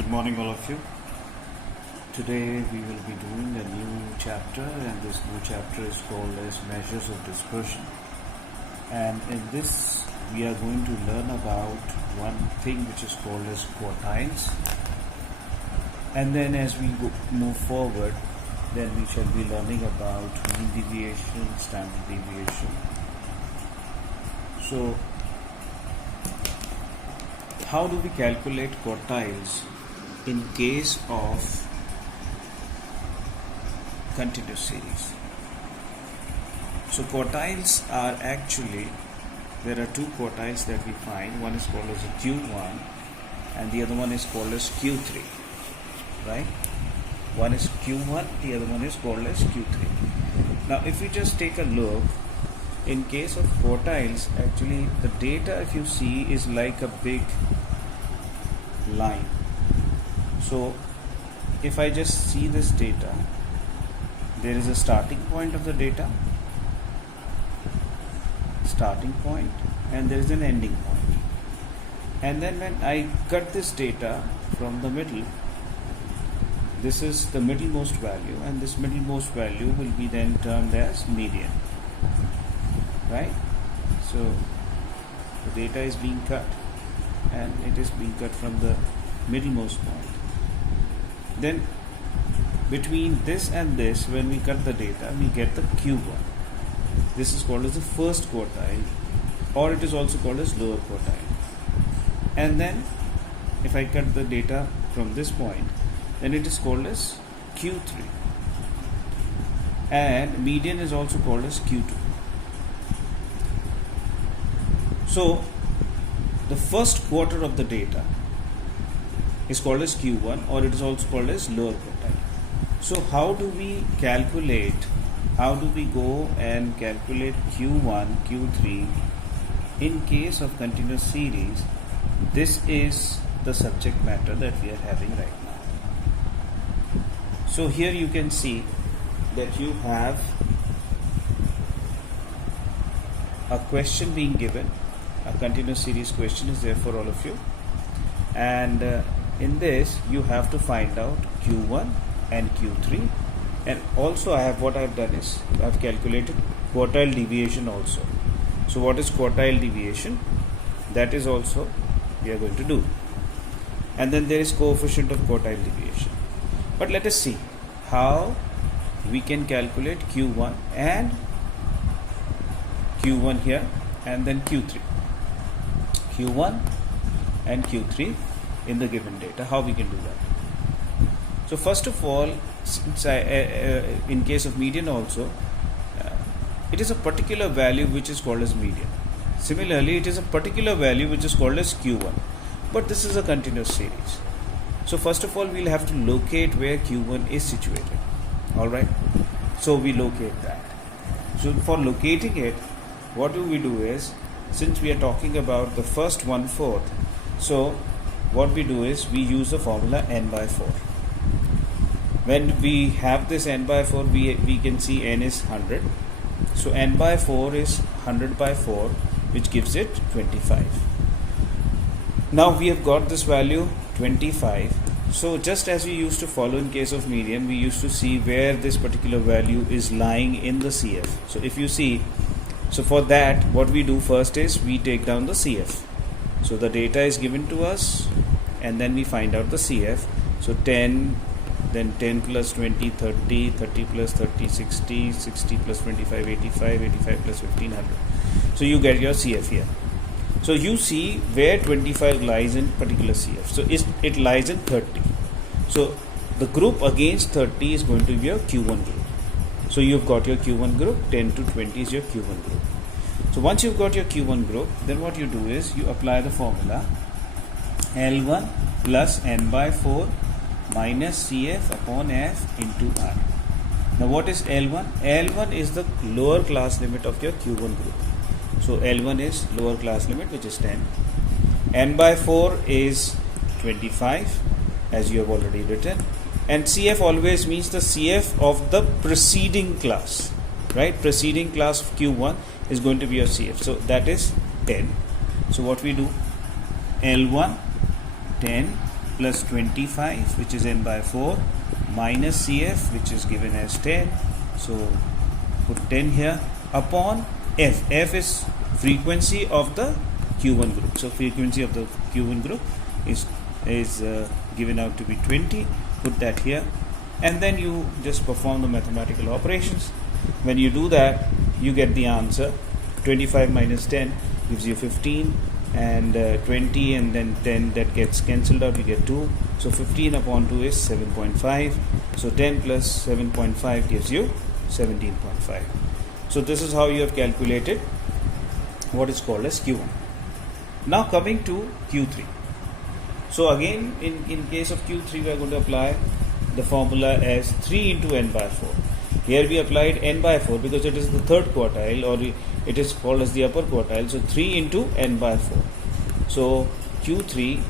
Good morning, all of you. Today we will be doing a new chapter, and this new chapter is called as Measures of Dispersion. And in this, we are going to learn about one thing which is called as quartiles. And then, as we move forward, then we shall be learning about mean deviation, standard deviation. So, how do we calculate quartiles in case of continuous series? So quartiles are actually, there are two quartiles that we find. One is called as a Q1 and the other one is called as Q3, right? One is Q1, the other one is called as Q3. Now if we just take a look, in case of quartiles, actually the data, if you see, is like a big line. So if I just see this data, there is a starting point of the data, and there is an ending point. And then when I cut this data from the middle, this is the middlemost value, and this middlemost value will be then termed as median, right? So the data is being cut, and it is being cut from the middlemost point. Then between this and this, when we cut the data, we get the Q1. This is called as the first quartile, or it is also called as lower quartile. And then if I cut the data from this point, then it is called as Q3. And median is also called as Q2. So the first quarter of the data is called as Q1, or it is also called as lower quartile. So how do we go and calculate Q1, Q3 in case of continuous series? This is the subject matter that we are having right now. So here you can see that you have a question being given. A continuous series question is there for all of you, and in this you have to find out Q1 and Q3, and also I have done is I have calculated quartile deviation also. So what is quartile deviation? That is also we are going to do, and then there is coefficient of quartile deviation. But let us see how we can calculate Q1 here, and then Q3 and Q3 in the given data. How we can do that? So first of all, since in case of median also, it is a particular value which is called as median. Similarly, it is a particular value which is called as Q1, but this is a continuous series. So first of all, we'll have to locate where Q1 is situated. Alright, so we locate that. So for locating it, what do we do is, since we are talking about the first 1/4, so what we do is we use the formula n by 4. When we have this n by 4, we can see n is 100. So n by 4 is 100 by 4, which gives it 25. Now we have got this value 25. So just as we used to follow in case of median, we used to see where this particular value is lying in the CF. So if you see, so for that, what we do first is we take down the CF. So the data is given to us, and then we find out the CF. So 10, then 10 plus 20, 30, 30 plus 30, 60, 60 plus 25, 85, 85 plus 1500. So you get your CF here. So you see where 25 lies in particular CF. So it lies in 30. So the group against 30 is going to be your Q1 group. So you've got your Q1 group, 10 to 20 is your Q1 group. So once you've got your Q1 group, then what you do is you apply the formula L1 plus n by 4 minus CF upon F into R. Now what is L1? L1 is the lower class limit of your Q1 group. So L1 is lower class limit, which is 10. N by 4 is 25, as you have already written. And CF always means the CF of the preceding class, right? Preceding class of Q1 is going to be your CF. So that is 10. So what we do, L1 10 plus 25, which is n by 4, minus CF, which is given as 10. So put 10 here, upon F. F is frequency of the Q1 group. So frequency of the Q1 group is given out to be 20. Put that here, and then you just perform the mathematical operations. When you do that, you get the answer. 25 minus 10 gives you 15, and 20 and then 10, that gets cancelled out, you get 2. So 15 upon 2 is 7.5. So 10 plus 7.5 gives you 17.5. So this is how you have calculated what is called as Q1. Now coming to Q3. So again, in case of Q3, we are going to apply the formula as 3 into n by 4. Here we applied n by 4 because it is the third quartile, or it is called as the upper quartile. So 3 into n by 4. So Q3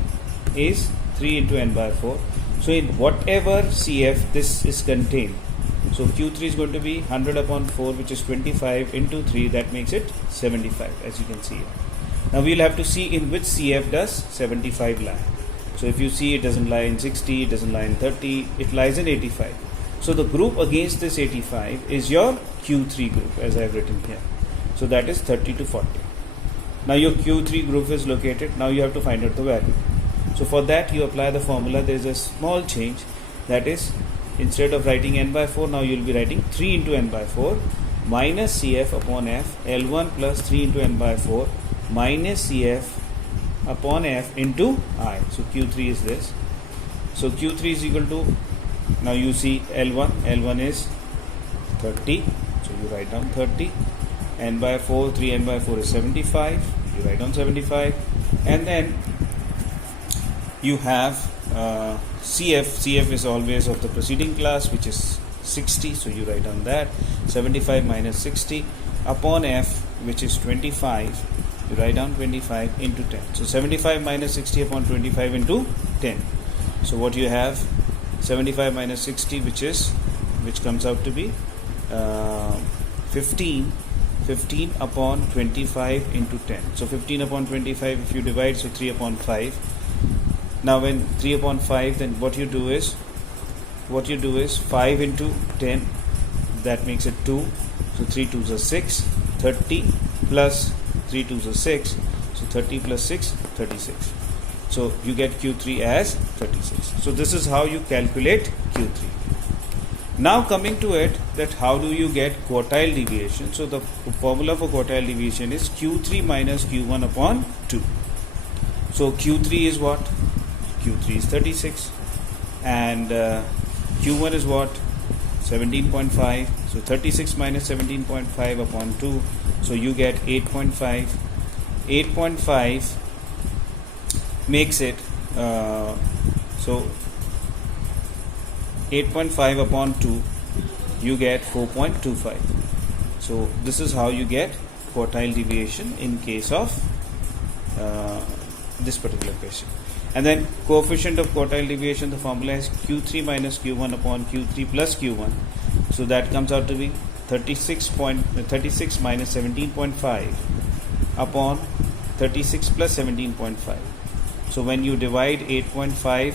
is 3 into n by 4. So in whatever CF this is contained, so Q3 is going to be 100 upon 4, which is 25 into 3, that makes it 75, as you can see here. Now we will have to see in which CF does 75 lie. So if you see, it doesn't lie in 60, it doesn't lie in 30, it lies in 85. So the group against this 85 is your Q3 group, as I have written here. So that is 30 to 40. Now your Q3 group is located. Now you have to find out the value. So for that you apply the formula. There is a small change, that is, instead of writing n by 4, now you will be writing 3 into n by 4 minus CF upon F, L1 plus 3 into n by 4 minus CF upon F into I. So Q3 is this. So Q3 is equal to, now you see L1 is 30. So you write down 30. N by 4, 3 n by 4 is 75. You write down 75. And then you have CF. CF is always of the preceding class, which is 60. So you write down that. 75 minus 60 upon F, which is 25. You write down 25 into 10. So 75 minus 60 upon 25 into 10. So what you have, 75 minus 60, which comes out to be 15 upon 25 into 10. So 15 upon 25, if you divide, so 3 upon 5. Now when 3 upon 5, then what you do is 5 into 10, that makes it 2. So 3 2s are 6, 30 plus 3 2s are 6. So 30 plus 6, 36. So you get Q3 as 36. So this is how you calculate Q3. Now coming to it, that how do you get quartile deviation? So the formula for quartile deviation is Q3 minus Q1 upon 2. So Q3 is what? Q3 is 36, and Q1 is what? 17.5. So 36 minus 17.5 upon 2. So you get 8.5. 8.5 makes it, so 8.5 upon 2, you get 4.25. So this is how you get quartile deviation in case of this particular question. And then coefficient of quartile deviation, the formula is Q3 minus Q1 upon Q3 plus Q1. So that comes out to be 36 minus 17.5 upon 36 plus 17.5. So when you divide 8.5